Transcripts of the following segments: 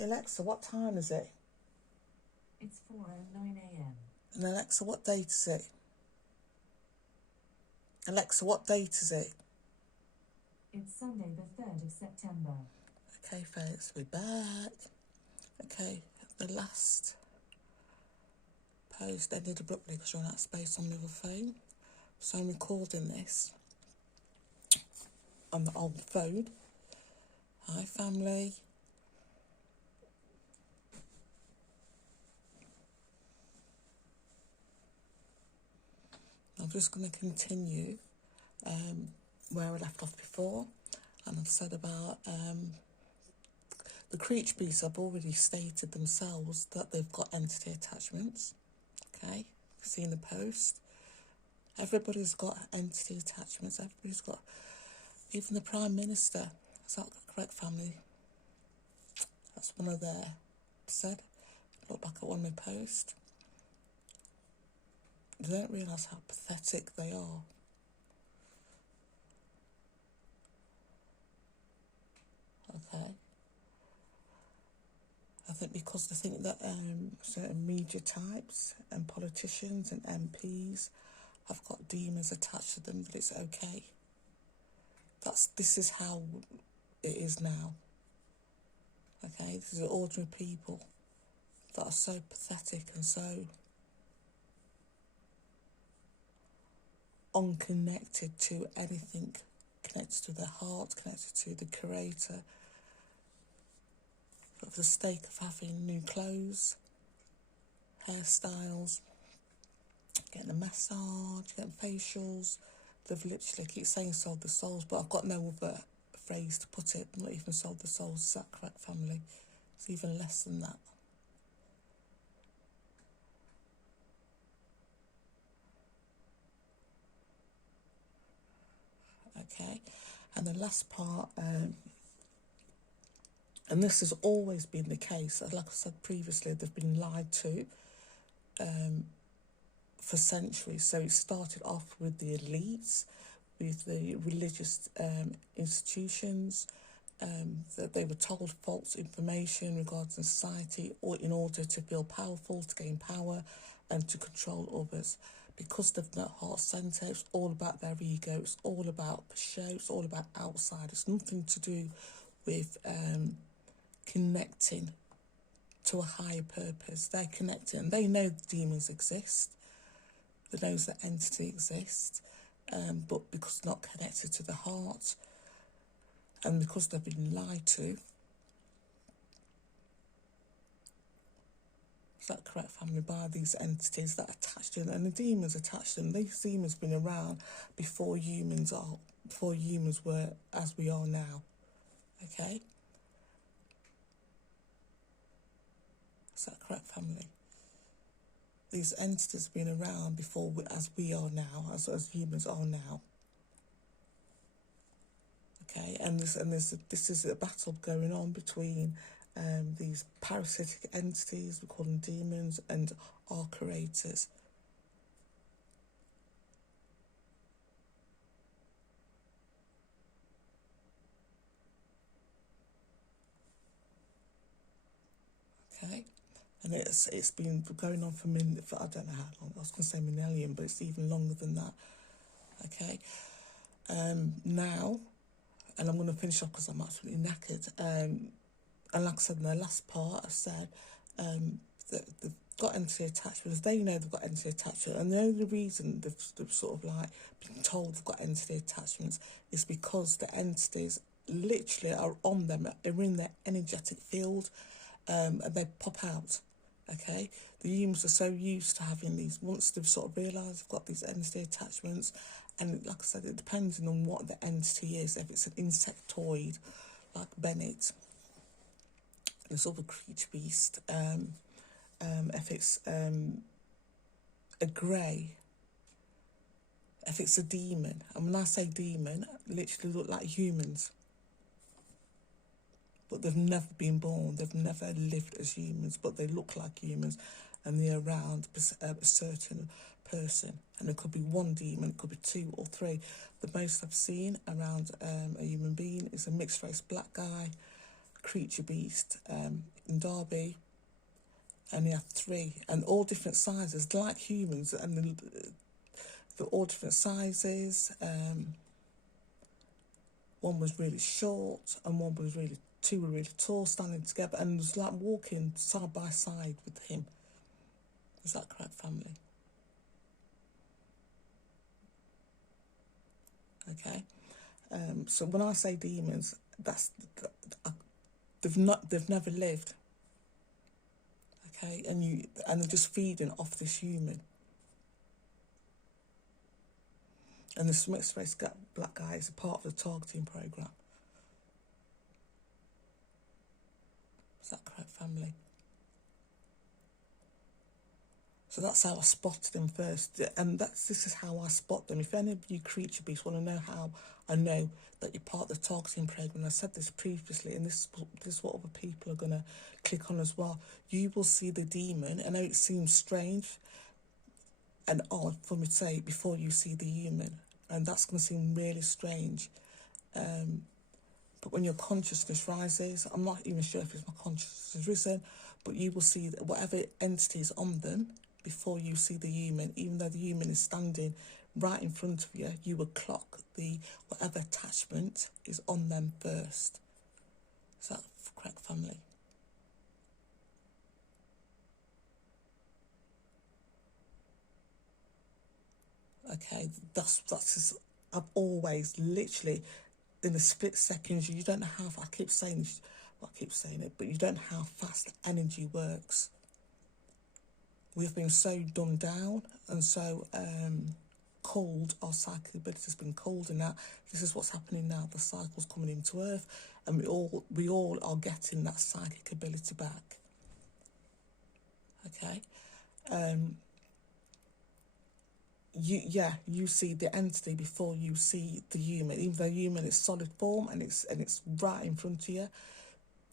Alexa, what time is it? It's 4:09 a.m. And Alexa, what date is it? Alexa, what date is it? It's Sunday the 3rd of September. Okay, folks, we're back. Okay, the last post ended abruptly because I ran out of space on my other phone. So I'm recording this on the old phone. Hi, family. I'm just going to continue where I left off before. And I've said about the creature beasts have already stated themselves that they've got entity attachments. Okay, seen the post. Everybody's got entity attachments. Everybody's got, even the Prime Minister. Is that correct, family? That's one of their said. Look back at one of my posts. They don't realise how pathetic they are. Okay. I think because they think that certain media types and politicians and MPs have got demons attached to them, that it's okay. This is how it is now. Okay, these are ordinary people that are so pathetic and so unconnected to anything connected to their heart, connected to the Creator, for the sake of having new clothes, hairstyles, getting a massage, getting facials. They've literally, keep saying sold the souls, but I've got no other phrase to put it. Not even sold the souls. Is that correct, family? It's even less than that. Okay, and the last part, and this has always been the case, like I said previously, they've been lied to for centuries. So it started off with the elites, with the religious institutions, that they were told false information regarding society, or in order to feel powerful, to gain power and to control others. Because they've not heart centre, it's all about their ego, it's all about the show, it's all about outside. It's nothing to do with connecting to a higher purpose. They're connected and they know the demons exist, they know that entity exists, but because they're not connected to the heart and because they've been lied to. Is that correct, family? By these entities that attach to them, and the demons attach to them. These demons have been around before humans were as we are now. Okay? Is that correct, family? These entities have been around before as we are now, as humans are now. Okay, and this is a battle going on between these parasitic entities, we call them demons, and our creators. Okay, and it's been going on for I don't know how long. I was going to say millennium, but it's even longer than that. Okay, now, and I'm going to finish off because I'm absolutely knackered. And like I said in the last part, I said that they've got entity attachments. They know they've got entity attachments, and the only reason they've sort of like been told they've got entity attachments is because the entities literally are on them, are in their energetic field, and they pop out. Okay, the humans are so used to having these. Once they've sort of realised they've got these entity attachments, and like I said, it depends on what the entity is. If it's an insectoid, like Bennett, this other creature beast, if it's a grey, if it's a demon, and when I say demon, literally look like humans, but they've never been born, they've never lived as humans, but they look like humans, and they're around a certain person, and it could be one demon, it could be two or three. The most I've seen around a human being is a mixed race black guy, creature beast, in Derby, and he had 3, and all different sizes, they're like humans, and they're all different sizes. One was really short, and one was really, 2 were really tall, standing together, and it was like walking side by side with him. Is that correct, family? Okay. So when I say demons, they've never lived. Okay, and they're just feeding off this human. And this mixed race black guy is a part of the targeting program. Is that correct, family? So that's how I spotted them first, and this is how I spot them. If any of you creature beasts want to know how I know that you're part of the targeting program, I said this previously, and this is what other people are going to click on as well. You will see the demon. I know it seems strange and odd for me to say before you see the human, and that's going to seem really strange. But when your consciousness rises, I'm not even sure if it's my consciousness has risen, but you will see that whatever entity is on them before you see the human, even though the human is standing right in front of you, you will clock the whatever attachment is on them first. Is that correct, family? Okay, that's just, I've always literally in a split second, you don't know how, I keep saying it, but you don't know how fast energy works. We've been so dumbed down and so cold, our psychic ability has been cold, and now this is what's happening now. The cycle's coming into Earth, and we all are getting that psychic ability back. Okay. You see the entity before you see the human. Even though human is solid form and it's right in front of you,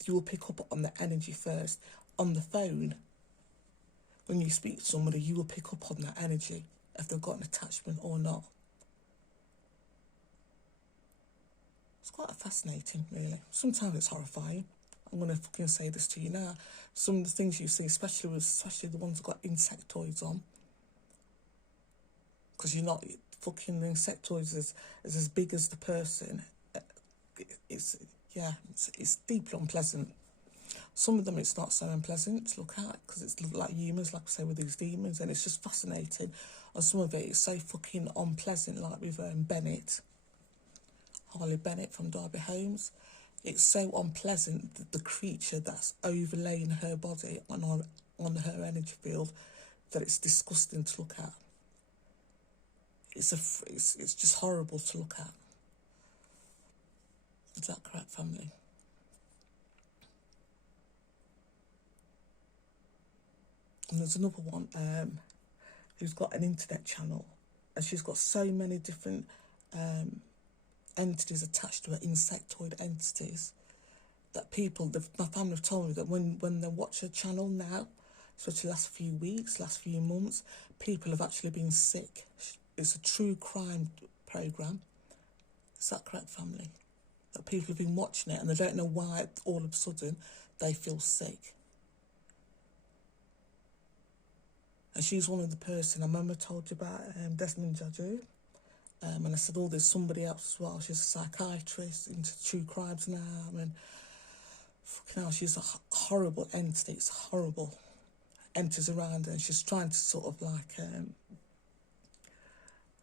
you will pick up on the energy first. On the phone, when you speak to somebody, you will pick up on that energy, if they've got an attachment or not. It's quite fascinating, really. Sometimes it's horrifying. I'm going to fucking say this to you now. Some of the things you see, especially the ones that got insectoids on, because you're not fucking, the insectoids is as big as the person. It's deeply unpleasant. Some of them it's not so unpleasant to look at because it's like humans, like I say, with these demons, and it's just fascinating. And some of it is so fucking unpleasant, like with Harley Bennett from Derby Homes. It's so unpleasant that the creature that's overlaying her body on her energy field, that it's disgusting to look at. It's just horrible to look at. Is that correct, family? And there's another one who's got an internet channel, and she's got so many different entities attached to her, insectoid entities, that my family have told me that when they watch her channel now, especially last few weeks, last few months, people have actually been sick. It's a true crime program. Is that correct, family? That people have been watching it and they don't know why all of a sudden they feel sick. And she's one of the person, I remember I told you about Desmond Jaju, and I said, there's somebody else as well. She's a psychiatrist into true crimes now, and fucking hell, she's a horrible entity. It's horrible. Enters around her, and she's trying to sort of like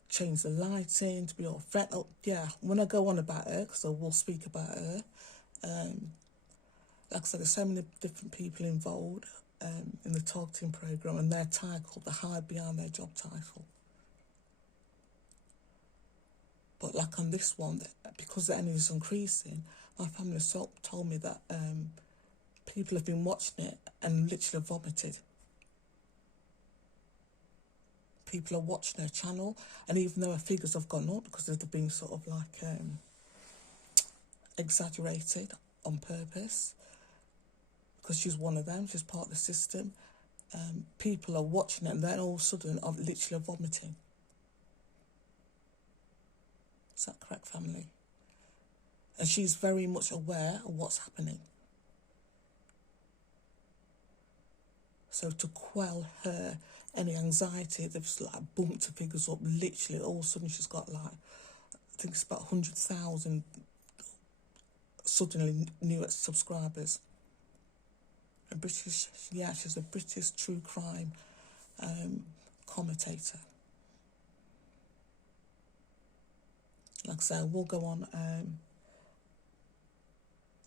change the lighting to be all friendly. Yeah, when I go on about her, because I will speak about her, like I said, there's so many different people involved in the targeting program, and their title, they hide behind their job title. But like on this one, because the energy is increasing, my family told me that people have been watching it and literally vomited. People are watching her channel, and even though her figures have gone up because they've been sort of like exaggerated on purpose, because she's one of them, she's part of the system, people are watching it and then all of a sudden are literally vomiting. Is that correct, family? And she's very much aware of what's happening. So to quell her any anxiety, they've just like bumped her figures up. Literally, all of a sudden she's got like, I think it's about 100,000 suddenly new subscribers. A British, yeah, she's a British true crime commentator. Like I say, we'll go on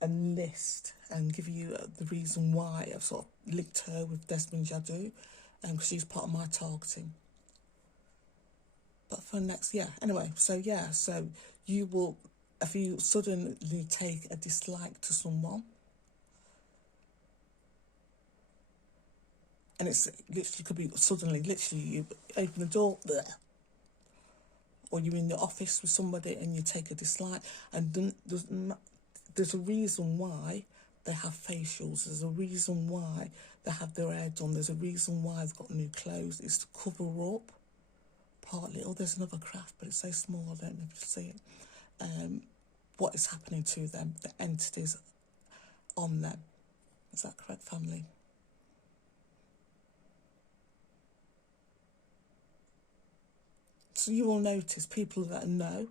a list and give you the reason why I've sort of linked her with Desmond Jadu, because she's part of my targeting. But for next, yeah, anyway, so yeah, so you will, if you suddenly take a dislike to someone, and it's literally, could be suddenly, literally, you open the door, bleh, or you're in the office with somebody and you take a dislike, and there's a reason why they have facials, there's a reason why they have their hair done, there's a reason why they've got new clothes. It's to cover up, partly. Oh, there's another craft, but it's so small, I don't know if you see it. What is happening to them, the entities on them. Is that correct, family? So you will notice people that know,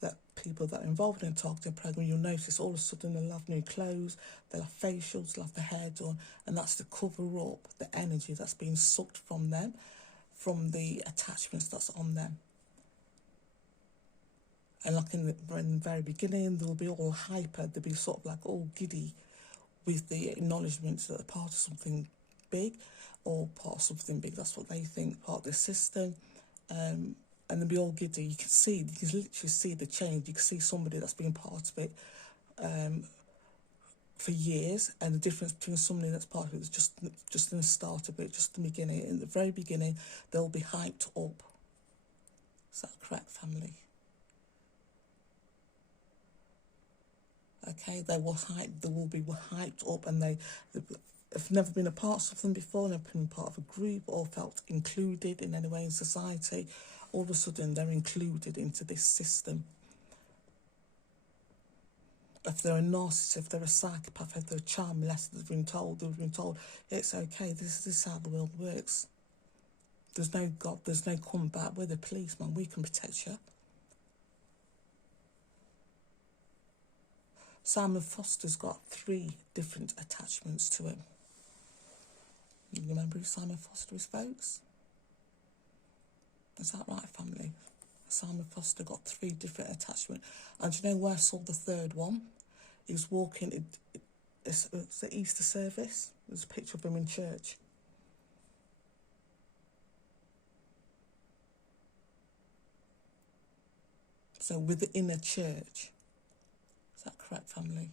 that people that are involved in a targeting program, you'll notice all of a sudden they'll have new clothes, they'll have facials, they'll have their hair done, and that's to cover up the energy that's being sucked from them, from the attachments that's on them. And like in the very beginning, they'll be all hyper, they'll be sort of like all giddy with the acknowledgement that they're part of something big, or part of something big, that's what they think, part of the system. And they'll be all giddy. You can literally see the change. You can see somebody that's been part of it for years, and the difference between somebody that's part of it is just in the start of it, just the beginning. In the very beginning, they'll be hyped up. Is that correct, family? Okay, they will be hyped up, and they've never been a part of something before, never been part of a group, or felt included in any way in society. All of a sudden, they're included into this system. If they're a narcissist, if they're a psychopath, if they're a child molester, they've been told, it's okay, this is how the world works. There's no God, there's no comeback. We're the policeman, we can protect you. Simon Foster's got 3 different attachments to him. You remember who Simon Foster is, folks? Is that right, family? Simon Foster got 3 different attachments. And do you know where I saw the 3rd one? He was walking, it's the Easter service. There's a picture of him in church. So within a church. Is that correct, family?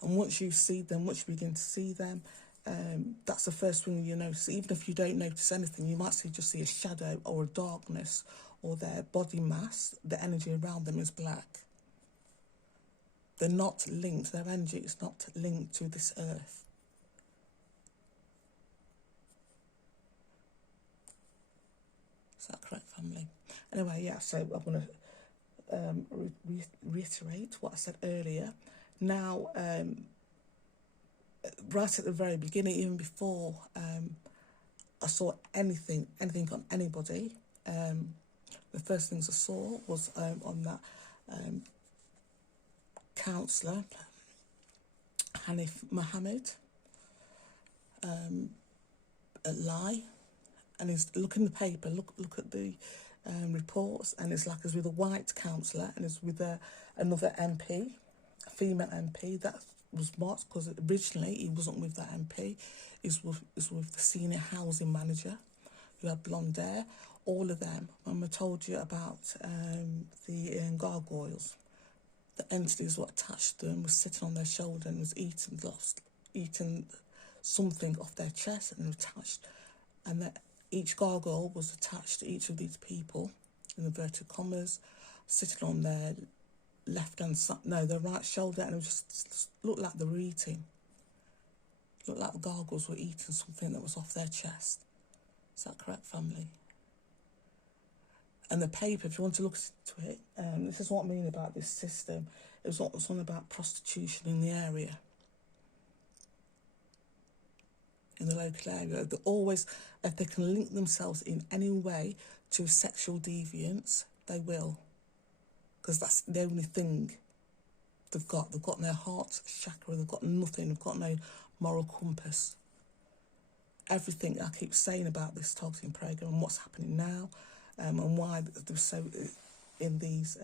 And once you see them, once you begin to see them, that's the first thing you notice. Even if you don't notice anything, you might just see a shadow or a darkness, or their body mass, the energy around them is black. They're not linked, their energy is not linked to this earth. Is that correct, family? Anyway, yeah, so I'm going to reiterate what I said earlier. Now, right at the very beginning, even before I saw anything on anybody, the first things I saw was on that counsellor, Hanif Mohammed, at Lie, and he's look in the paper, look at the reports, and it's like it's with a white counsellor, and it's with another MP, a female MP. That was marked because originally he wasn't with that MP. He's with the senior housing manager, who had blonde hair. All of them. When I told you about the gargoyles, the entities were attached to them, was sitting on their shoulder and was eating something off their chest and attached, and that each gargoyle was attached to each of these people in inverted commas, sitting on their left hand side, no, their right shoulder, and it just looked like they were eating. Looked like the gargoyles were eating something that was off their chest. Is that correct, family? And the paper, if you want to look into it, this is what I mean about this system. It's on about prostitution in the area, in the local area. They always, if they can link themselves in any way to sexual deviance, they will. Because that's the only thing they've got. They've got no heart chakra, they've got nothing, they've got no moral compass. Everything I keep saying about this targeting program and what's happening now, and why they're so in these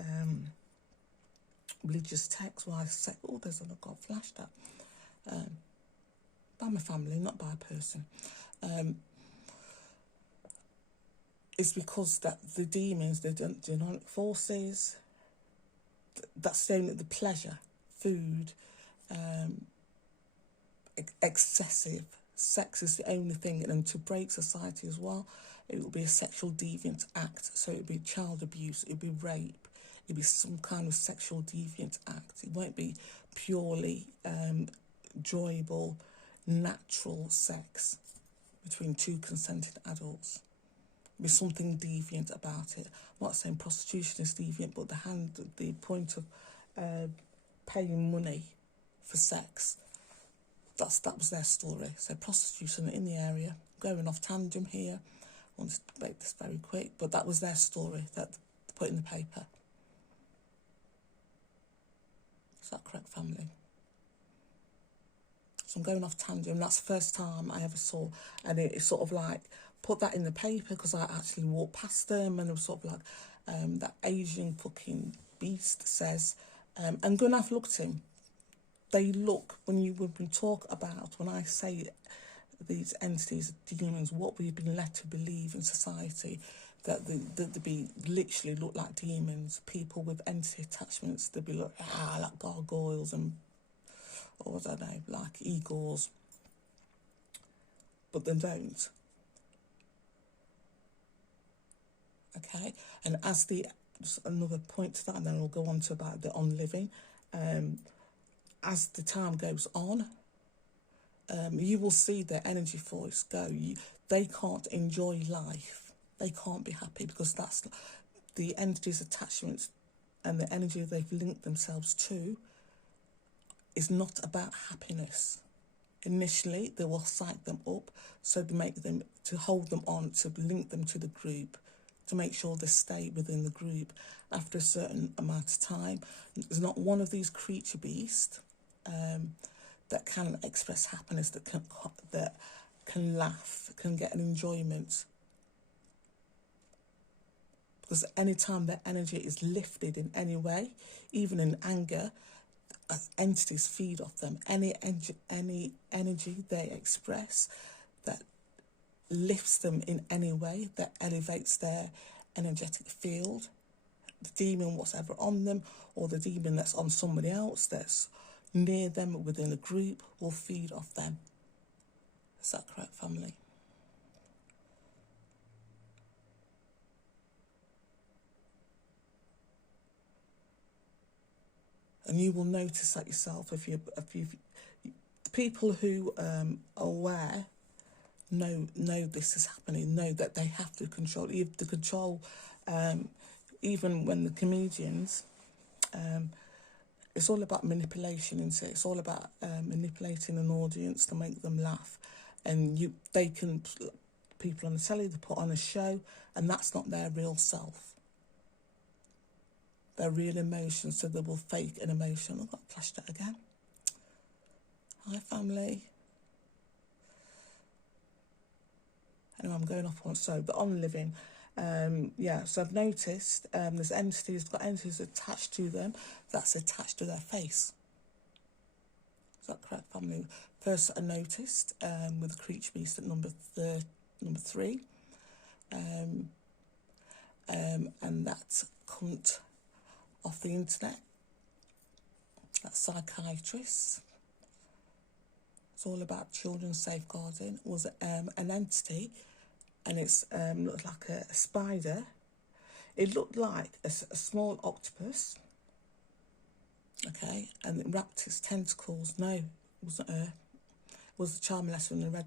religious texts, why I say, oh, there's a God flashed at. By my family, not by a person. It's because that the demons, the demonic forces, that's the pleasure, food, excessive sex is the only thing. And to break society as well, it will be a sexual deviant act. So it would be child abuse, it would be rape, it would be some kind of sexual deviant act. It won't be purely enjoyable, natural sex between two consenting adults. There's something deviant about it. I'm not saying prostitution is deviant, but the point of paying money for sex, that was their story. So prostitution in the area, going off tangent here, I want to make this very quick, but that was their story that they put in the paper. Is that correct, family? So I'm going off tangent. That's the first time I ever saw, and it's sort of like put that in the paper because I actually walked past them, and it was sort of like that Asian fucking beast says, and go and have a look at him. They look, when we talk about, when I say these entities, demons, what we've been led to believe in society, that they be literally look like demons, people with entity attachments, they'd be like gargoyles and, or I don't know, like eagles, but they don't. Okay, and as just another point to that, and then we'll go on to about the on-living. As the time goes on, you will see their energy force go. They can't enjoy life. They can't be happy because that's the entity's attachments and the energy they've linked themselves to is not about happiness. Initially, they will psych them up, so to make them, to hold them on, to link them to the group, to make sure they stay within the group. After a certain amount of time, there's not one of these creature beasts that can express happiness, that can laugh, can get an enjoyment. Because any time their energy is lifted in any way, even in anger, entities feed off them. Any energy they express that lifts them in any way, that elevates their energetic field, the demon whatever on them, or the demon that's on somebody else that's near them within a group, will feed off them. Is that correct, family? And you will notice that yourself if you people who are aware know this is happening, know that they have to control. You have to control, even when the comedians, it's all about manipulation, isn't it? It's all about manipulating an audience to make them laugh, and people on the telly, they put on a show, and that's not their real self. Their real emotions, so they will fake an emotion. I've got flashed out again. Hi, family. Anyway, I'm going off on, so the on-living. So I've noticed there's got entities attached to them, that's attached to their face. Is that correct, family? First I noticed with the creature beast at number 3. And that cunt off the internet, that psychiatrist. It's all about children's safeguarding. Was an entity, and it's looked like a spider. It looked like a small octopus. Okay, and it wrapped its tentacles. No, it wasn't her. It was the child molester in the red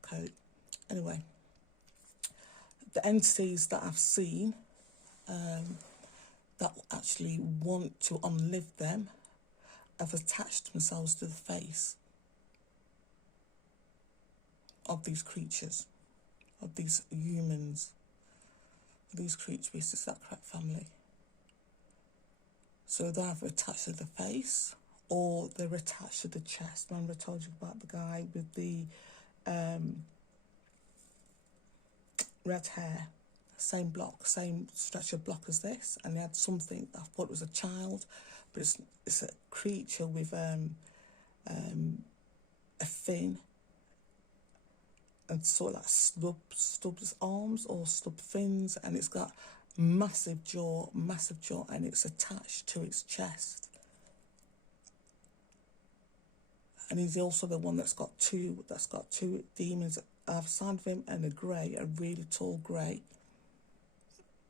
coat. Anyway, the entities that I've seen that actually want to unlive them have attached themselves to the face of these creatures, of these humans, these creature beasts, that correct family? So they're either attached to the face or they're attached to the chest. Remember I told you about the guy with the red hair, same block, same stretch of block as this, and he had something, I thought it was a child, but it's a creature with a fin and sort of like stubbed arms or stubbed fins, and it's got massive jaw, and it's attached to its chest. And he's also the one that's got two demons either side of him, and a really tall grey,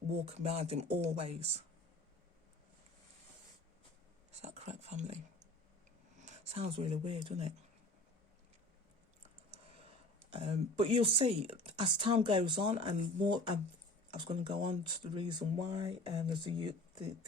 walking behind him always. Is that correct, family? Sounds really weird, doesn't it? But you'll see as time goes on, and more. I was going to go on to the reason why. There's the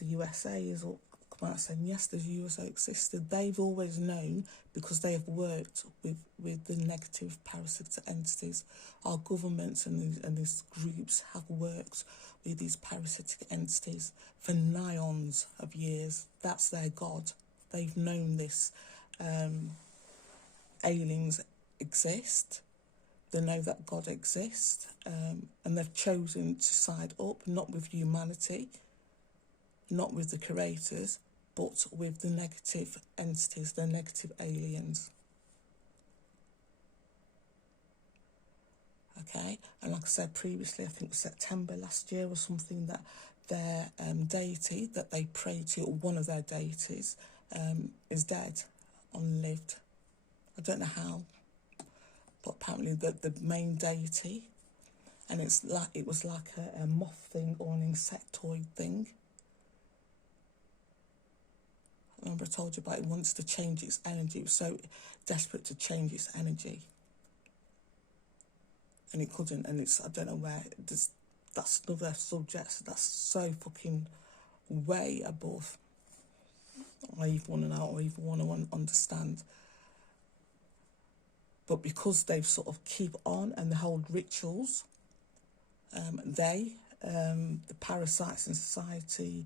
USA is all come out saying yes, the USA existed. They've always known because they have worked with the negative parasitic entities. Our governments and these groups have worked with these parasitic entities for nigh-ons of years. That's their god. They've known this. Aliens exist. They know that God exists, and they've chosen to side up, not with humanity, not with the creators, but with the negative entities, the negative aliens. Okay, and like I said previously, I think September last year was something that their deity that they pray to, or one of their deities, is dead, unlived. I don't know how, but apparently the main deity, and it was like a moth thing or an insectoid thing. I remember I told you about it wants to change its energy. It was so desperate to change its energy, and it couldn't. And I don't know where. That's another subject that's so fucking way above. I even want to know or even want to understand. But because they've sort of keep on and they hold rituals, the parasites in society,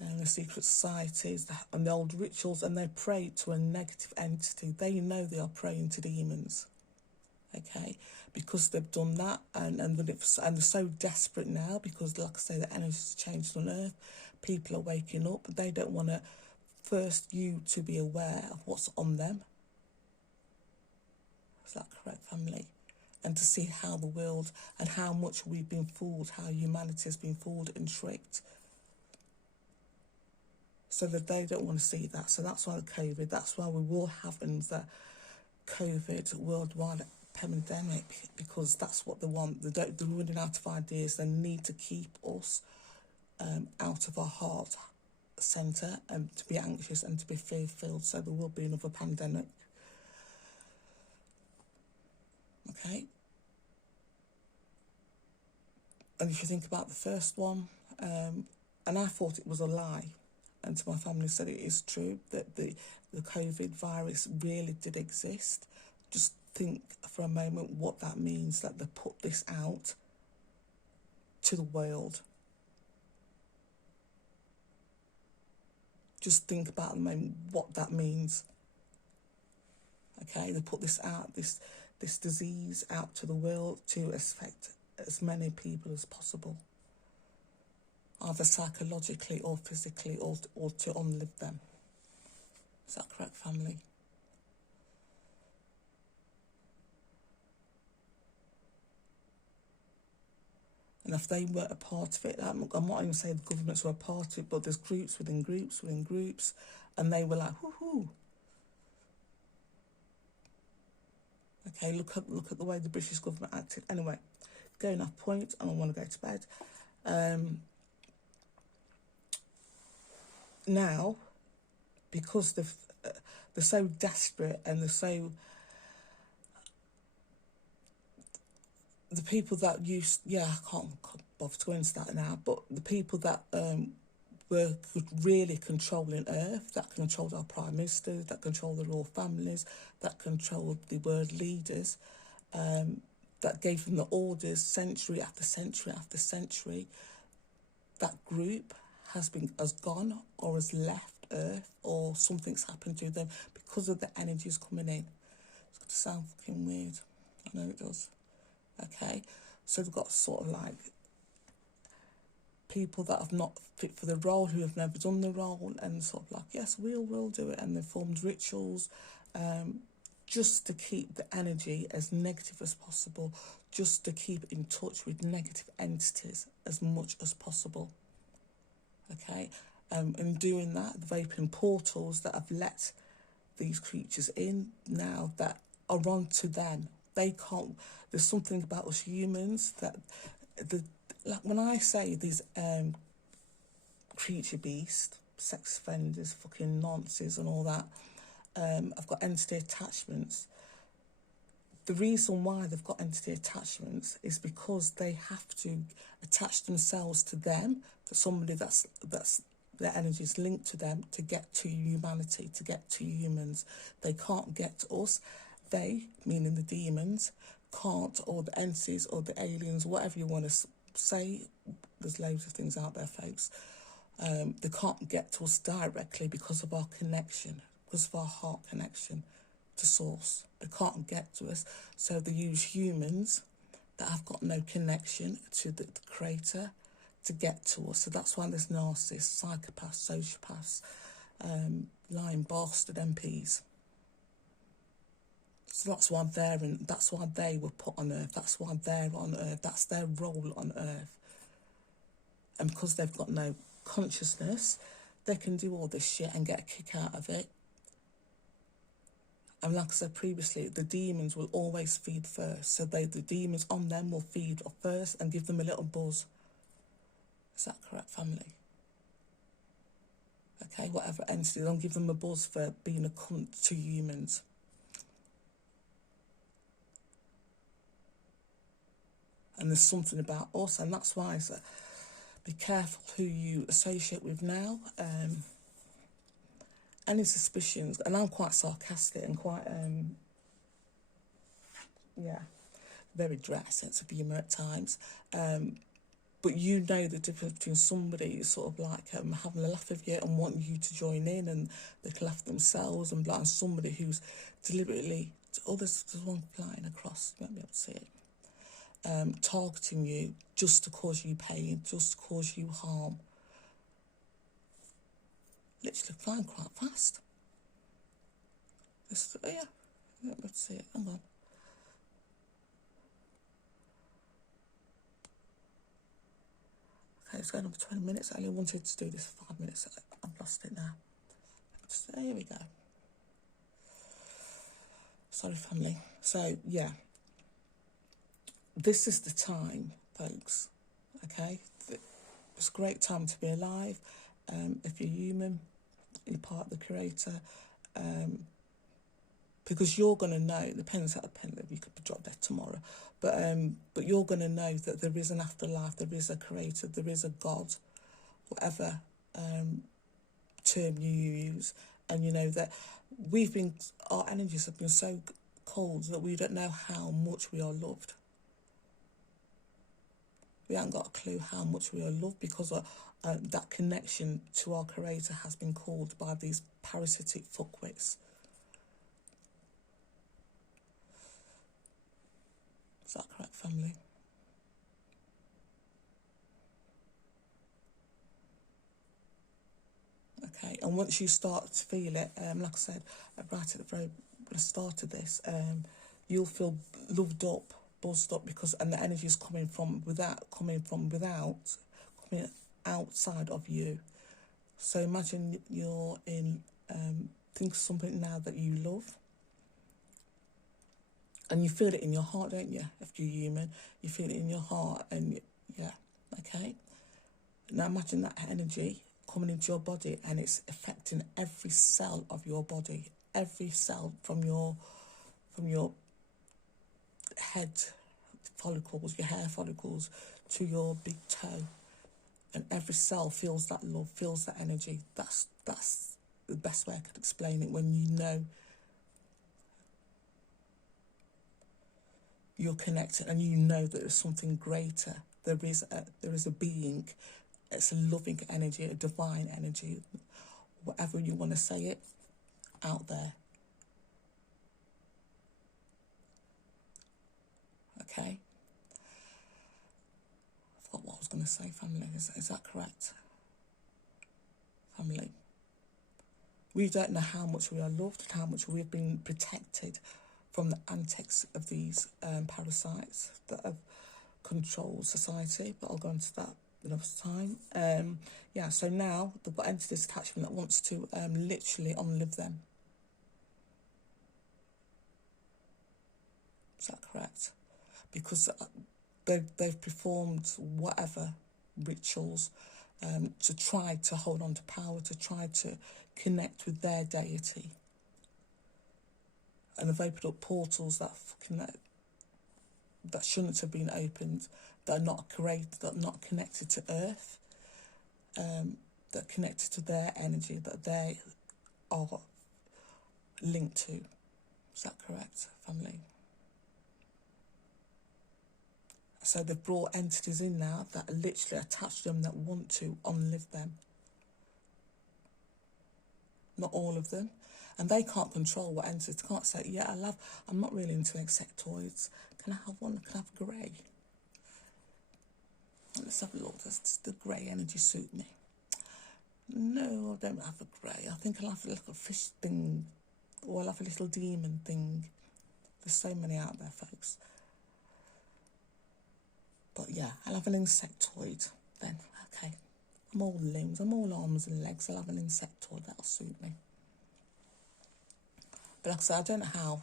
the secret societies, and the old rituals, and they pray to a negative entity. They know they are praying to demons, okay? Because they've done that, and they're so desperate now because, like I say, the energy's changed on Earth. People are waking up. They don't want to first you to be aware of what's on them. Is that correct, family? And to see how the world and how much we've been fooled, how humanity has been fooled and tricked. So that they don't want to see that. So that's why the COVID, that's why we will have the COVID worldwide pandemic, because that's what they want. They're running out of ideas. They need to keep us out of our heart centre and to be anxious and to be fear-filled. So there will be another pandemic. Okay, and if you think about the first one, and I thought it was a lie, and to my family said it is true that the COVID virus really did exist. Just think for a moment what that means, that they put this out to the world. Just think about the moment what that means. Okay, they put this out, this disease out to the world to affect as many people as possible, either psychologically or physically, or to unlive them. Is that correct, family? And if they were a part of it, I'm not even saying the governments were a part of it, but there's groups within groups within groups, and they were like, whoo-hoo. Okay, look at the way the British government acted. Anyway, going off point, and I want to go to bed. Now, because they're so desperate and they're so... The people that used... Yeah, I can't bother to go into that now, but the people that were really controlling Earth, that controlled our prime ministers, that controlled the royal families, that controlled the world leaders, that gave them the orders century after century after century, that group has gone or has left Earth, or something's happened to them because of the energies coming in. It's going to sound fucking weird. I know it does. Okay, so they've got sort of like people that have not fit for the role, who have never done the role, and sort of like, yes, we'll do it, and they formed rituals just to keep the energy as negative as possible, just to keep in touch with negative entities as much as possible. Okay, and doing that, they've opened portals that have let these creatures in now that are onto them. They can't. There's something about us humans that like when I say these creature beast, sex offenders, fucking nonsense and all that, I've got entity attachments. The reason why they've got entity attachments is because they have to attach themselves to them, to somebody that's their energy is linked to them, to get to humanity, to get to humans. They can't get to us. They, meaning the demons, can't, or the entities, or the aliens, whatever you want to say. There's loads of things out there, folks. They can't get to us directly because of our connection, because of our heart connection to source. They can't get to us, so they use humans that have got no connection to the creator to get to us. So that's why there's narcissists, psychopaths, sociopaths, lying bastard MPs. So that's why that's why they were put on Earth. That's why they're on Earth. That's their role on Earth. And because they've got no consciousness, they can do all this shit and get a kick out of it. And like I said previously, the demons will always feed first. So the demons on them will feed first and give them a little buzz. Is that correct, family? Okay, whatever entity, don't give them a buzz for being a cunt to humans. And there's something about us, and that's why I say, be careful who you associate with now. Any suspicions, and I'm quite sarcastic and quite, very dry sense of humour at times. But you know the difference between somebody sort of like having a laugh with you and wanting you to join in, and they can laugh themselves, and somebody who's deliberately, there's one flying across, you won't be able to see it, targeting you just to cause you pain, just to cause you harm. Literally flying quite fast. Let's see it, hang on. Okay, it's going on for 20 minutes. I only wanted to do this for 5 minutes. I've lost it now. Here we go. Sorry, family. So, yeah. This is the time, folks. Okay? It's a great time to be alive. If you're human, you're part of the creator. Because you're going to know, it depends, you could be dropped dead tomorrow, but you're going to know that there is an afterlife, there is a creator, there is a God, whatever term you use, and you know that our energies have been so cold that we don't know how much we are loved. We haven't got a clue how much we are loved because that connection to our creator has been called by these parasitic fuckwits. Is that correct, family? Okay, and once you start to feel it, like I said, right at the very start of this, you'll feel loved up, buzzed up, and the energy is coming outside of you. So imagine you're in, think of something now that you love. And you feel it in your heart, don't you? If you're human, you feel it in your heart, and okay. Now imagine that energy coming into your body, and it's affecting every cell of your body, every cell from your head follicles, your hair follicles, to your big toe, and every cell feels that love, feels that energy. That's the best way I could explain it. When you know you're connected and you know that there's something greater. There is a being. It's a loving energy, a divine energy, whatever you want to say it, out there. Okay? I forgot what I was going to say, family. Is that correct? Family. We don't know how much we are loved and how much we have been protected from the antics of these parasites that have controlled society, but I'll go into that another time. Yeah, so now they've got entered this attachment that wants to literally unlive them. Is that correct? Because they've performed whatever rituals to try to hold on to power, to try to connect with their deity. And they've opened up portals that shouldn't have been opened, that are not great, that are not connected to Earth, that are connected to their energy, that they are linked to. Is that correct, family? So they've brought entities in now that are literally attached to them, that want to unlive them. Not all of them. And they can't control what entities. They can't say, yeah, I'm not really into insectoids. Can I have one? Can I have grey? Let's have a look. Does the grey energy suit me? No, I don't have a grey. I think I'll have a little fish thing, or I'll have a little demon thing. There's so many out there, folks. But yeah, I'll have an insectoid then. Okay. I'm all limbs, I'm all arms and legs. I'll have an insectoid, that'll suit me. But like I said, I don't know how,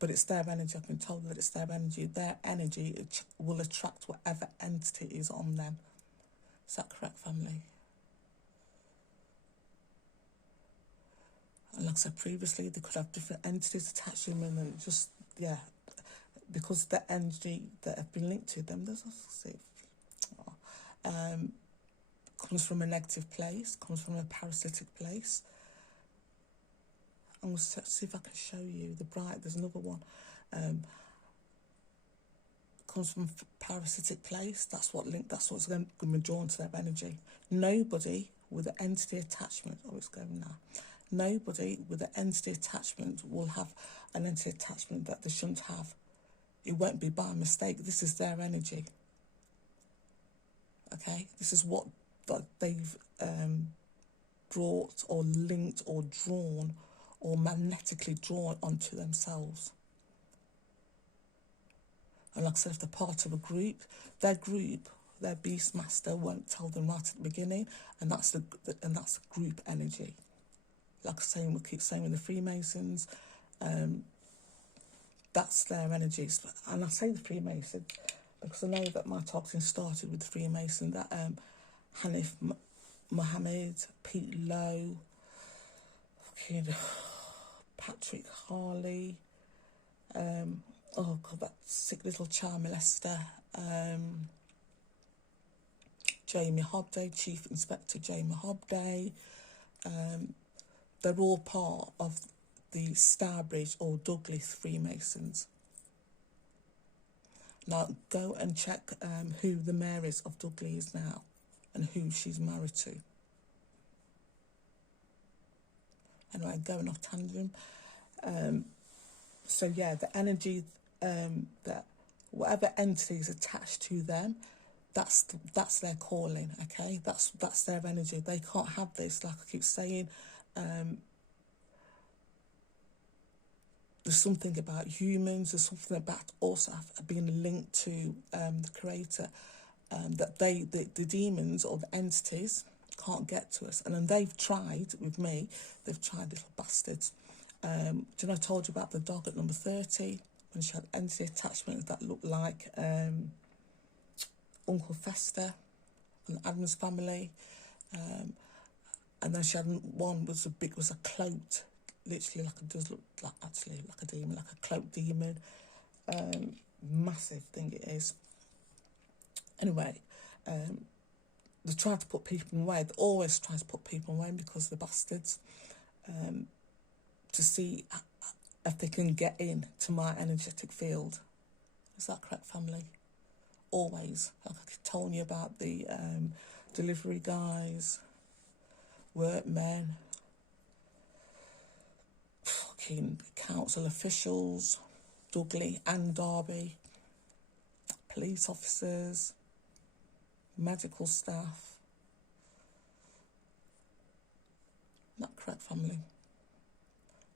but it's their energy. I've been told that it's their energy. Their energy will attract whatever entity is on them. Is that correct, family? And like I said previously, they could have different entities attached to them, and then just, yeah, because the energy that have been linked to them, comes from a negative place, comes from a parasitic place. I'm going to see if I can show you there's another one. Comes from a parasitic place. That's what's going to be drawn to their energy. Nobody with an entity attachment, it's going now. Nobody with an entity attachment will have an entity attachment that they shouldn't have. It won't be by mistake. This is their energy. Okay? This is what they've brought or linked or drawn or magnetically drawn onto themselves. And like I said, if they're part of a group, their beastmaster won't tell them right at the beginning, and that's the group energy. Like I say, we keep saying with the Freemasons, that's their energies. And I say the Freemason because I know that my talking started with the Freemason, that Hanif Mohammed, Pete Lowe, Patrick Harley, that sick little child molester, Jamie Hobday, Chief Inspector Jamie Hobday. They're all part of the Starbridge or Douglas Freemasons. Now go and check who the mayor is of Dudley is now and who she's married to. Anyway, going off tangent. So yeah, the energy that whatever entity is attached to them, that's their calling. Okay, that's their energy. They can't have this. Like I keep saying, there's something about humans. There's something about also being linked to the Creator, that the demons or the entities can't get to us. And then they've tried with me. They've tried, little bastards. Do you know I told you about the dog at number 30 when she had entity attachment that looked like Uncle Fester and Adam's family, and then she had one was a cloaked, literally does look like a demon, like a cloaked demon, massive thing it is. Anyway, they try to put people away. They always try to put people away because they're bastards. To see if they can get in to my energetic field. Is that correct, family? Always. Like I told you about the delivery guys, workmen, fucking council officials, Dudley and Derby, police officers, medical staff. Not correct, family.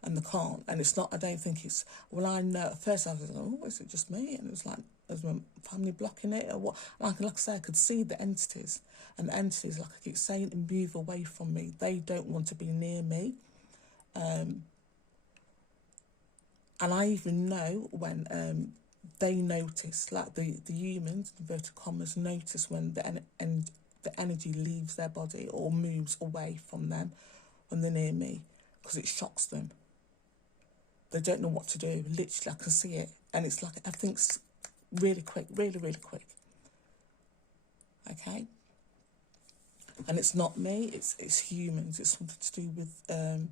And they can't. And it's not, I don't think it's, well, I know, at first I was like, oh, is it just me? And it was like, is my family blocking it or what? Like I say, I could see the entities. And the entities, like I keep saying, move away from me. They don't want to be near me. And I even know when they notice, like the humans, inverted commas, notice when the energy leaves their body or moves away from them when they're near me, because it shocks them. They don't know what to do. Literally, I can see it. And it's like, everything's really quick, really, really quick. Okay? And it's not me, it's humans. It's something to do with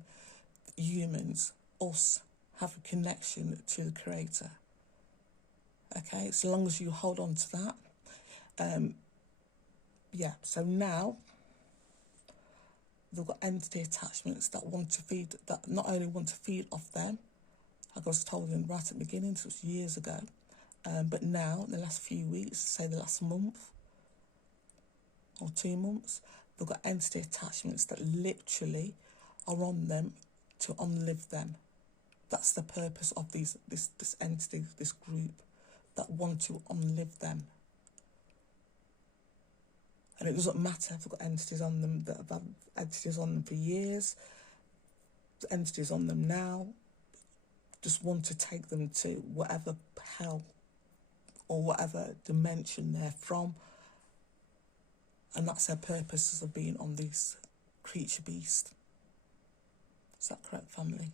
humans, us, have a connection to the Creator. Okay? So long as you hold on to that. Yeah, so now they've got entity attachments that want to feed, that not only want to feed off them, like I was told right at the beginning, so it was years ago, but now, in the last few weeks, say the last month or 2 months, they've got entity attachments that literally are on them to unlive them. That's the purpose of this entity, this group, that want to unlive them. And it doesn't matter if they've got entities on them that have had entities on them for years, entities on them now, just want to take them to whatever hell or whatever dimension they're from. And that's their purpose of being on this creature beast. Is that correct, family?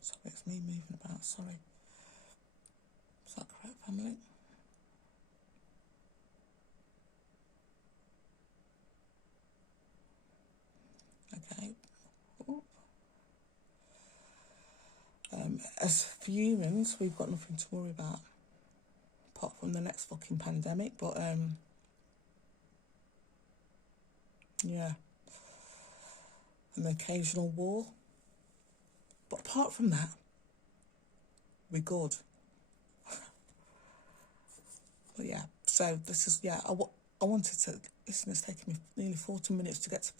Sorry, it's me moving about, sorry. Is that correct, family? Okay. As for humans, we've got nothing to worry about, apart from the next fucking pandemic, but, yeah. An occasional war. But apart from that, we're good. But yeah, so this is, yeah, I wanted to, listen, it's taken me nearly 40 minutes to get to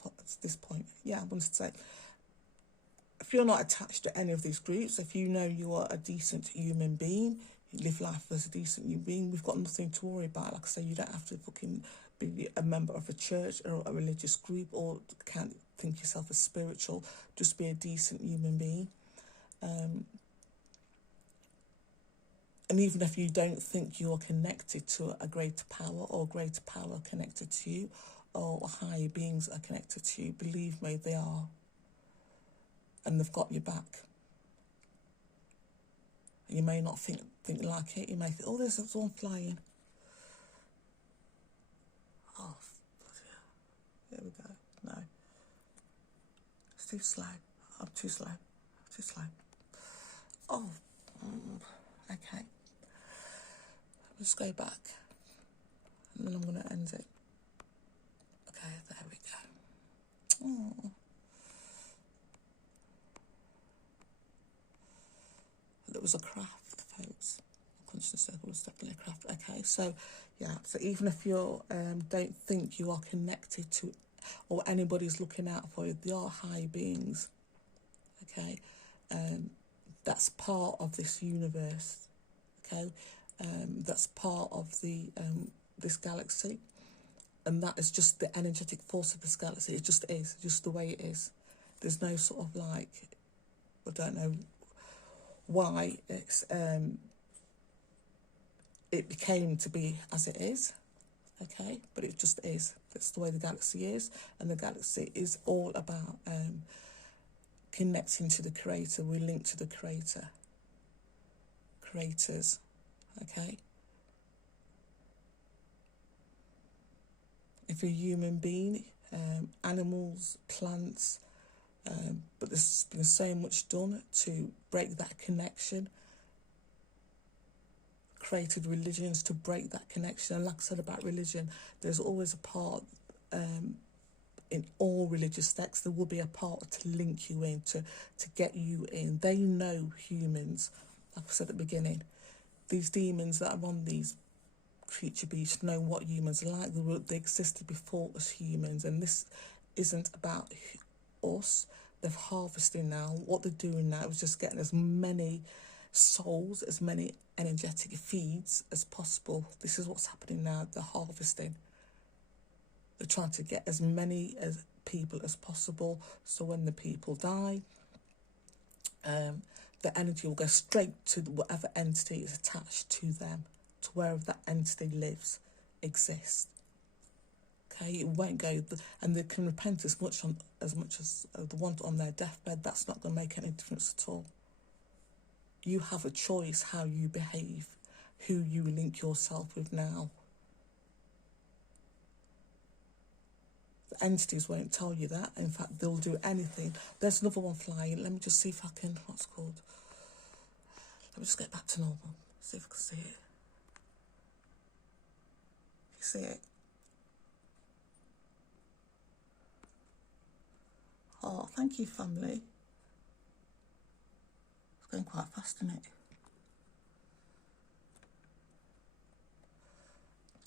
this point. Yeah, I wanted to say, if you're not attached to any of these groups, if you know you are a decent human being, you live life as a decent human being, we've got nothing to worry about. Like I say, you don't have to fucking be a member of a church or a religious group, or can't think yourself as spiritual. Just be a decent human being. And even if you don't think you're connected to a greater power, or greater power connected to you, or higher beings are connected to you, believe me, they are. And they've got your back. You may not think like it. You may think, oh, there's one flying. Oh, here we go. No. It's too slow. I'm too slow. Too slow. Oh, okay. Let's go back. And then I'm going to end it. Okay, there we go. Oh. It was a craft, folks. Conscious circle was definitely a craft. Okay, so yeah, so even if you don't think you are connected to, or anybody's looking out for you, they are high beings. Okay, that's part of this universe. Okay, that's part of the this galaxy, and that is just the energetic force of this galaxy. It just is, just the way it is. There's no sort of like, I don't know why it's it became to be as it is. okay? But it just is. That's the way the galaxy is, and the galaxy is all about connecting to the creator. We're linked to the creator, creators, okay? If you're a human being, animals, plants, but there's been so much done to break that connection. Created religions to break that connection. And like I said about religion, there's always a part in all religious sects, there will be a part to link you in, to get you in. They know humans, like I said at the beginning. These demons that are on these creature beasts know what humans are like. They existed before us humans, and this isn't about us. They're harvesting now. What they're doing now is just getting as many souls, as many energetic feeds as possible. This is what's happening now. They're harvesting. They're trying to get as many as people as possible, so when the people die, the energy will go straight to whatever entity is attached to them, to wherever that entity lives, exists. Okay, it won't go, and they can repent as much as the ones on their deathbed. That's not going to make any difference at all. You have a choice how you behave, who you link yourself with now. The entities won't tell you that. In fact, they'll do anything. There's another one flying. Let me just see if I can, what's it called? Let me just get back to normal. See if I can see it. You see it? Oh, thank you, family. It's going quite fast, isn't it?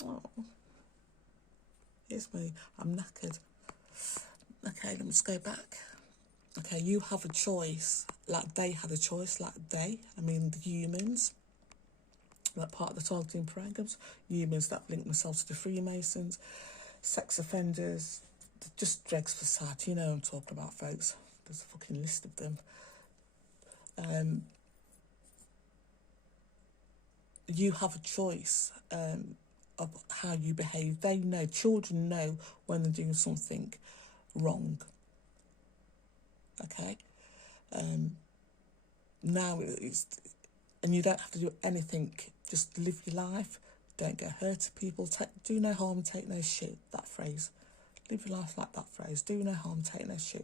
Oh. Here's me. I'm knackered. Okay, let me just go back. Okay, you have a choice. Like they had a choice. The humans. That part of the targeting programs. Humans that link themselves to the Freemasons. Sex offenders. Just dregs for society. You know what I'm talking about, folks. There's a fucking list of them. You have a choice of how you behave. They know, children know when they're doing something wrong. Okay? Now it's, and you don't have to do anything, just live your life, don't get hurt to people, do no harm, take no shit, that phrase. Live your life like that phrase, do no harm, take no shit.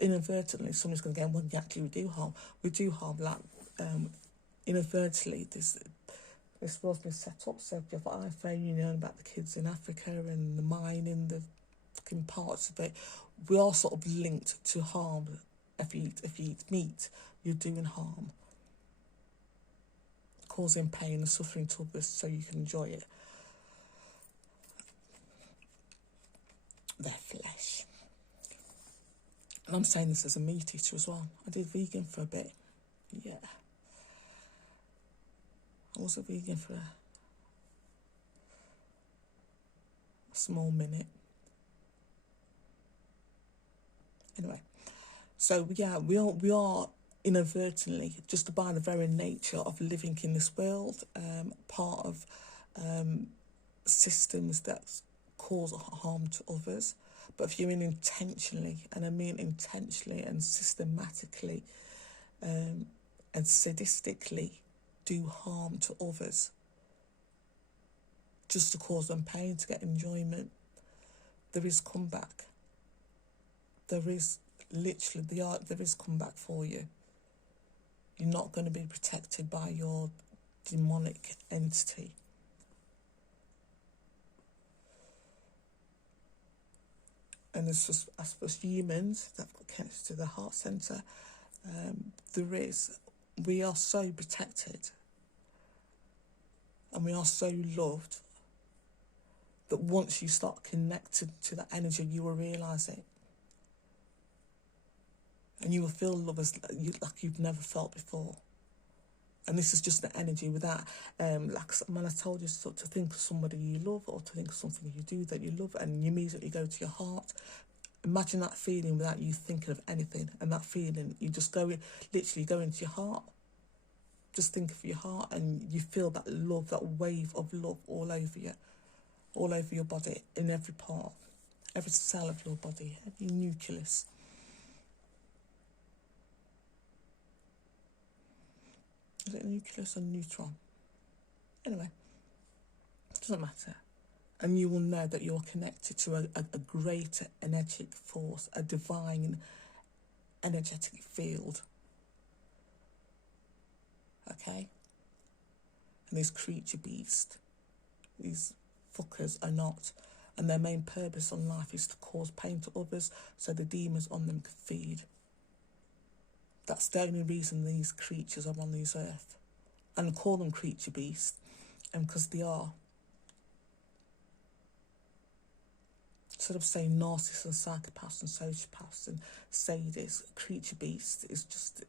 Inadvertently, somebody's going to go, well, actually we do harm. We do harm, like, inadvertently, this world's been set up, so if you have an iPhone, you know about the kids in Africa and the mining, the fucking parts of it. We are sort of linked to harm. If you eat meat, you're doing harm, causing pain and suffering to others so you can enjoy it. Their flesh. And I'm saying this as a meat eater as well. I did vegan for a bit. Yeah. I was a vegan for a small minute. Anyway, so yeah, we are inadvertently, just by the very nature of living in this world, part of systems that cause harm to others. But if you're in intentionally, and I mean intentionally and systematically and sadistically do harm to others just to cause them pain, to get enjoyment, there is comeback. There is literally, there is comeback for you. You're not going to be protected by your demonic entity. And it's just, I suppose, humans that got connected to the heart centre, we are so protected and we are so loved that once you start connected to that energy, you will realise it. And you will feel love like you've never felt before. And this is just the energy without, like when I told you to think of somebody you love, or to think of something you do that you love, and you immediately go to your heart. Imagine that feeling without you thinking of anything. And that feeling, you just literally go into your heart. Just think of your heart and you feel that love, that wave of love all over you. all over your body, in every part, every cell of your body, every nucleus. Is it nucleus or neutron? Anyway, it doesn't matter. And you will know that you're connected to a greater energetic force, a divine energetic field. Okay? And these creature beasts, these fuckers are not. And their main purpose on life is to cause pain to others so the demons on them can feed. That's the only reason these creatures are on this earth. And I call them creature beasts, and because they are. Instead of saying narcissists and psychopaths and sociopaths and sadists, creature beasts is just,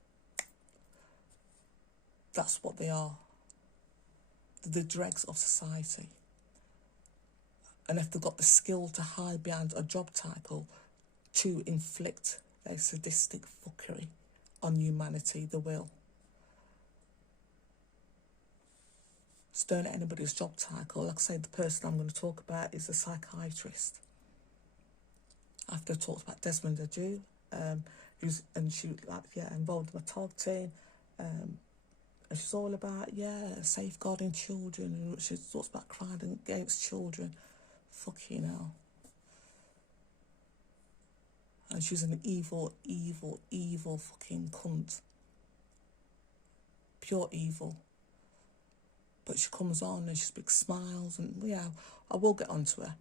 that's what they are. The dregs of society. And if they've got the skill to hide behind a job title to inflict their sadistic fuckery on humanity, they will. So don't let anybody's job title, like I say, the person I'm going to talk about is a psychiatrist. After I talked about Desmond Adu, she involved in a TOG team, and she's all about, safeguarding children, and she talks about crime against children. Fucking hell. And she's an evil, evil, evil fucking cunt. Pure evil. But she comes on and she speaks smiles, and I will get onto her.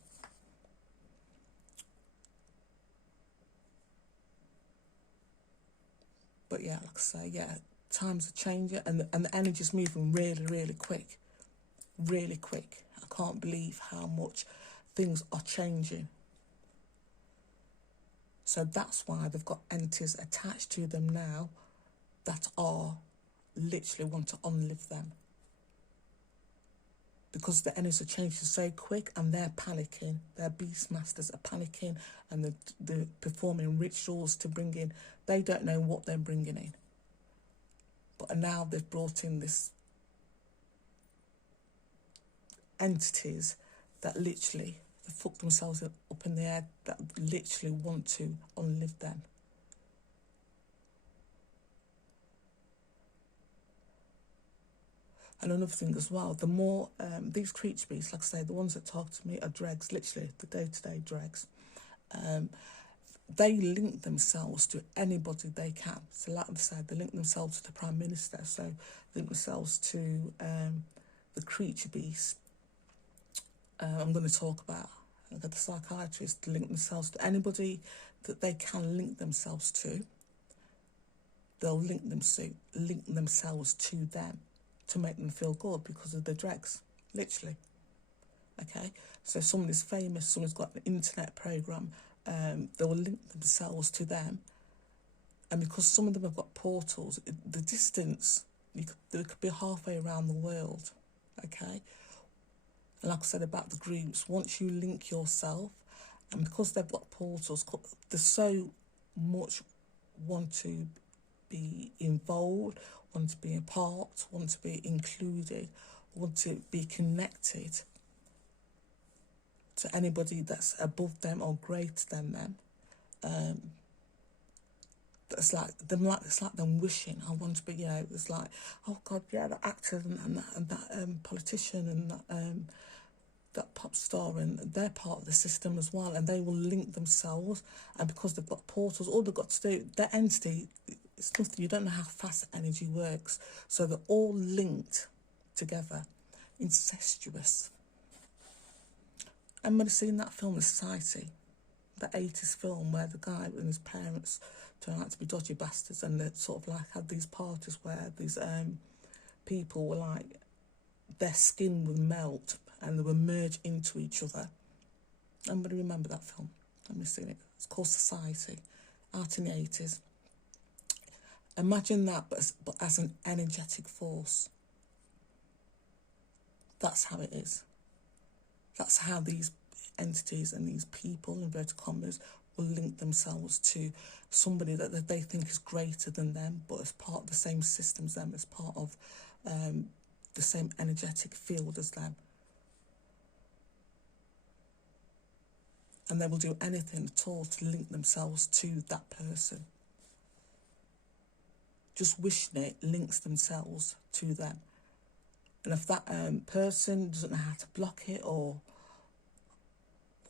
But like I say, times are changing, and the energy's moving really, really quick. Really quick. I can't believe how much things are changing. So that's why they've got entities attached to them now that are literally want to unlive them. Because the energies are changing so quick, and they're panicking. Their beast masters are panicking, and they're performing rituals to bring in. They don't know what they're bringing in. But now they've brought in this entities that literally they fuck themselves up in the air, that literally want to unlive them. And another thing as well, the more these creature beasts, like I say, the ones that talk to me are dregs, literally the day-to-day dregs. They link themselves to anybody they can. So like I said, they link themselves to the Prime Minister, so link themselves to the creature beast. I'm going to talk about the psychiatrists link themselves to anybody that they can link themselves to. They'll link themselves to them to make them feel good because of the dregs, literally. Okay, so if somebody's famous, someone's got an internet program, they will link themselves to them, and because some of them have got portals, the distance they could be halfway around the world. Okay. And like I said about the groups, once you link yourself, and because they've got portals, there's so much want to be involved, want to be a part, want to be included, want to be connected to anybody that's above them or greater than them. It's like them wishing, I want to be, it's like, oh God, that actor and that politician and that pop star, and they're part of the system as well, and they will link themselves, and because they've got portals, all they've got to do, their entity, it's nothing, you don't know how fast energy works, so they're all linked together, incestuous. Everybody seen that film, The Society, the 80s film where the guy and his parents turned out to be dodgy bastards, and they sort of like had these parties where these people were like, their skin would melt and they would merge into each other. Anybody remember that film? Let me see it. It's called Society, out in the 80s. Imagine that, but as an energetic force. That's how it is. That's how these entities and these people, inverted commas, will link themselves to somebody that they think is greater than them, but as part of the same system as them, as part of the same energetic field as them. and they will do anything at all to link themselves to that person. Just wishing it links themselves to them. And if that person doesn't know how to block it, or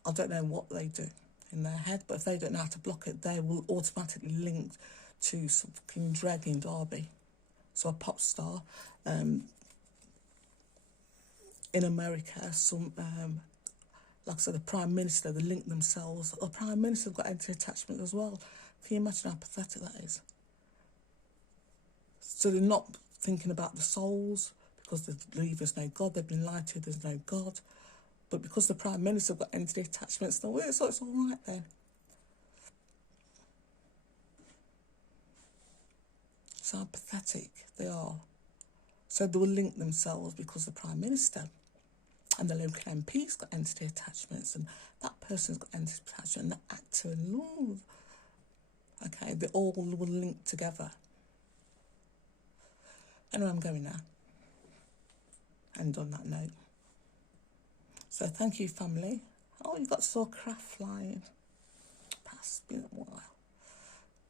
I don't know what they do in their head, but if they don't know how to block it, they will automatically link to some fucking dragging Derby. So a pop star in America, some like I said, the Prime Minister, they link themselves. The Prime Minister got anti-attachment as well. Can you imagine how pathetic that is? So they're not thinking about the souls, because they believe there's no God. They've been lied to, there's no God. But because the Prime Minister got anti-attachment, so it's all right then. So how pathetic they are. So they will link themselves because the Prime Minister and the local MP's got entity attachments, and that person's got entity attachment, and the actor and all. Okay, they all will link together. Anyway, I'm going now. And on that note. So thank you, family. Oh, you've got saw craft flying. It's been a while.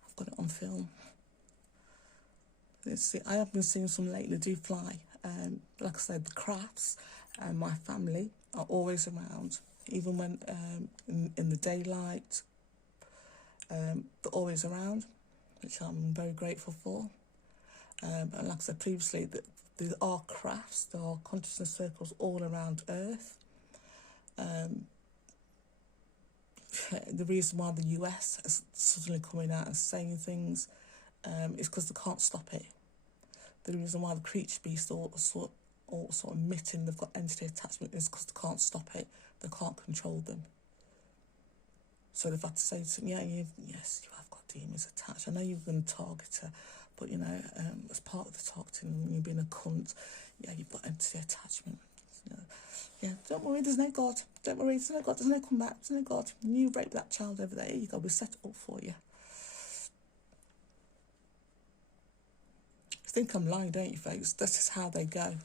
I've got it on film. Let's see. I have been seeing some lately do fly. Like I said, the crafts and my family are always around, even when in the daylight. They're always around, which I'm very grateful for. And like I said previously, there are crafts, there are consciousness circles all around Earth. The reason why the US is suddenly coming out and saying things is because they can't stop it. The reason why the creature beasts all sort of admitting they've got entity attachment is because they can't stop it. They can't control them. So they've had to say to them, yes, you have got demons attached. I know you're going to target her, but, as part of the targeting, you've been a cunt, you've got entity attachment. Don't worry, there's no God. Don't worry, there's no God, there's no comeback, there's no God. You raped that child over there, here you go, we set it up for you. You think I'm lying, don't you, folks? This is how they go.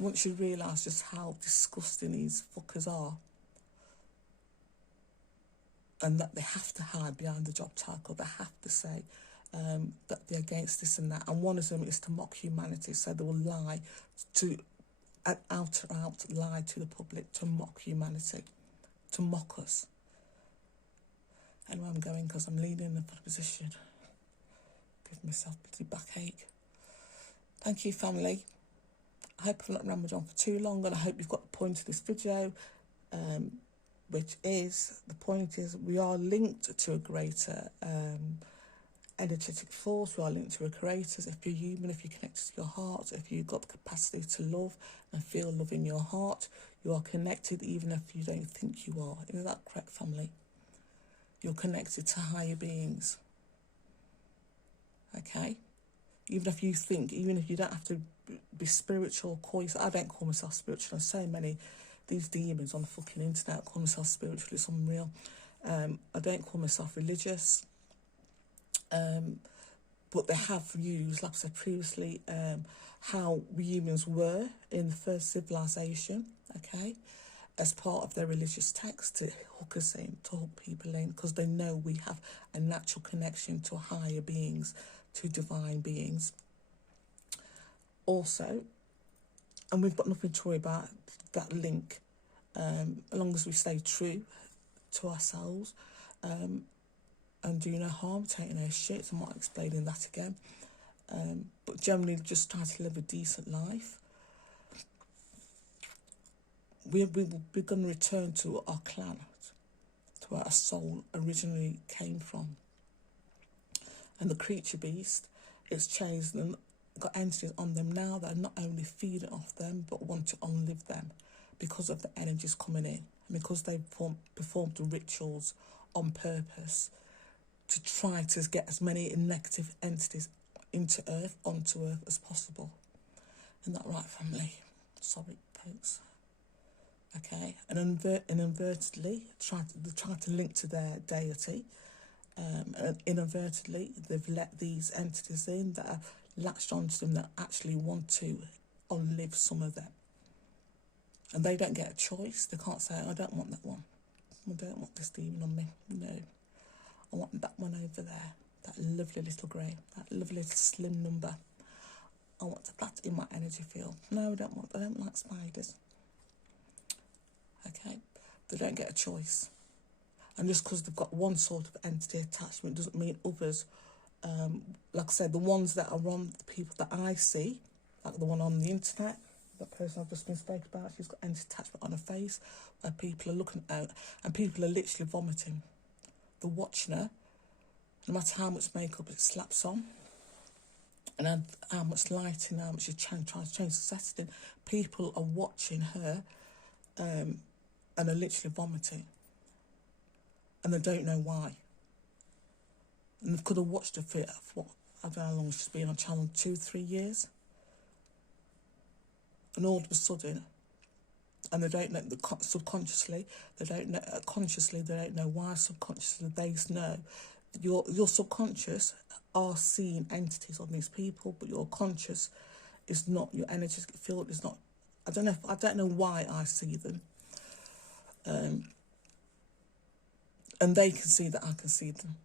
Once you realise just how disgusting these fuckers are, and that they have to hide behind the job title, they have to say that they're against this and that. And one of them is to mock humanity, so they will lie to out lie to the public to mock humanity, to mock us. Anyway, I'm going because I'm leaning in the position. Give myself a bloody backache. Thank you, family. I hope I've not rambled on for too long, and I hope you've got the point of this video, which is, the point is we are linked to a greater energetic force. We are linked to a creator. If you're human, if you're connected to your heart, if you've got the capacity to love and feel love in your heart, you are connected even if you don't think you are. Is that correct, family? You're connected to higher beings. Okay? Even if you think, even if you don't have to be spiritual, I don't call myself spiritual. There's so many, these demons on the fucking internet call themselves spiritual. It's unreal. I don't call myself religious. But they have used, like I said previously, how we humans were in the first civilization, okay, as part of their religious text to hook us in, to hook people in, because they know we have a natural connection to higher beings, to divine beings. Also, and we've got nothing to worry about that link, as long as we stay true to ourselves, and do no harm, take no shit. I'm not explaining that again. But generally just try to live a decent life. We're going to return to our clan, to where our soul originally came from. And the creature beast, it's changed and got entities on them now that are not only feeding off them, but want to unlive them because of the energies coming in. And because they've performed the rituals on purpose, to try to get as many negative entities onto Earth as possible. Isn't that right, family? Sorry, folks. Okay, and inadvertently, they try to link to their deity. And inadvertently, they've let these entities in that are latched onto them that actually want to unlive some of them. And they don't get a choice. They can't say, I don't want that one. I don't want this demon on me. No. I want that one over there. That lovely little grey. That lovely little slim number. I want that in my energy field. No, I don't like spiders. Okay? They don't get a choice. And just because they've got one sort of entity attachment doesn't mean others. Like I said, the ones that are on the people that I see, like the one on the internet, that person I've just been spoken about, she's got entity attachment on her face, where people are looking out and people are literally vomiting. They're watching her, no matter how much makeup it slaps on, and how much lighting, how much you trying to change the setting, people are watching her and are literally vomiting. And they don't know why. And they could have watched her for what, I don't know how long she's been on channel, 2-3 years. And all of a sudden, and they don't know, subconsciously, they don't know, consciously, they don't know why, subconsciously, they know. Your subconscious are seeing entities on these people, but your conscious is not, your energetic field is not, I don't know why I see them. And they can see that I can see them.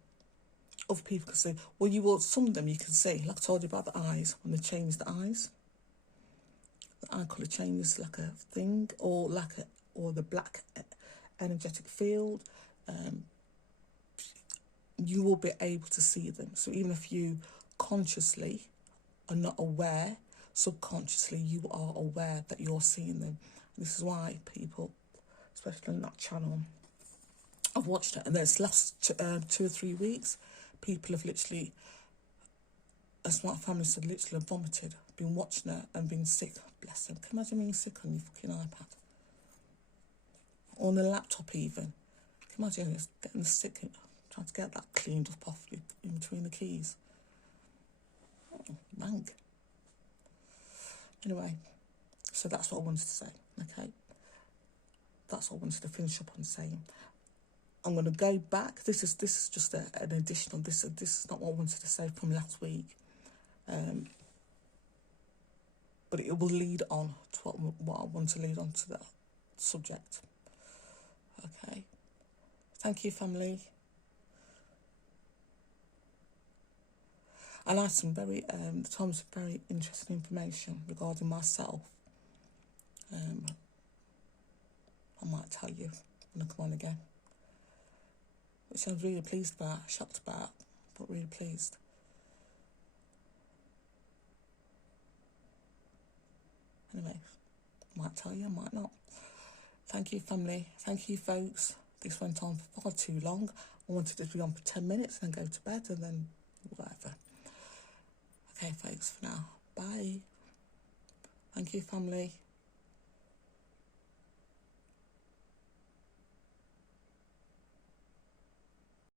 Other people can see, well, some of them you can see, like I told you about the eyes, when they change the eyes. The eye colour changes like a thing, or the black energetic field. You will be able to see them. So even if you consciously are not aware, subconsciously you are aware that you're seeing them. This is why people, especially on that channel, I've watched it, and this last 2 or 3 weeks, people have literally, as my family said, literally vomited, been watching it and been sick. Bless them. Can you imagine being sick on your fucking iPad? Or on a laptop even. Can you imagine getting sick, trying to get that cleaned up off you in between the keys? Oh, mank. Anyway, so that's what I wanted to say, okay? That's what I wanted to finish up on saying. I'm going to go back. This is just an additional. This is not what I wanted to say from last week, but it will lead on to what I want to lead on to that subject. Okay. Thank you, family. And I had some very very interesting information regarding myself. I might tell you when I come on again. Which I was really pleased about, shocked about, but really pleased. Anyway, I might tell you, I might not. Thank you, family. Thank you, folks. This went on for far too long. I wanted it to be on for 10 minutes and then go to bed and then whatever. Okay, folks, for now. Bye. Thank you, family.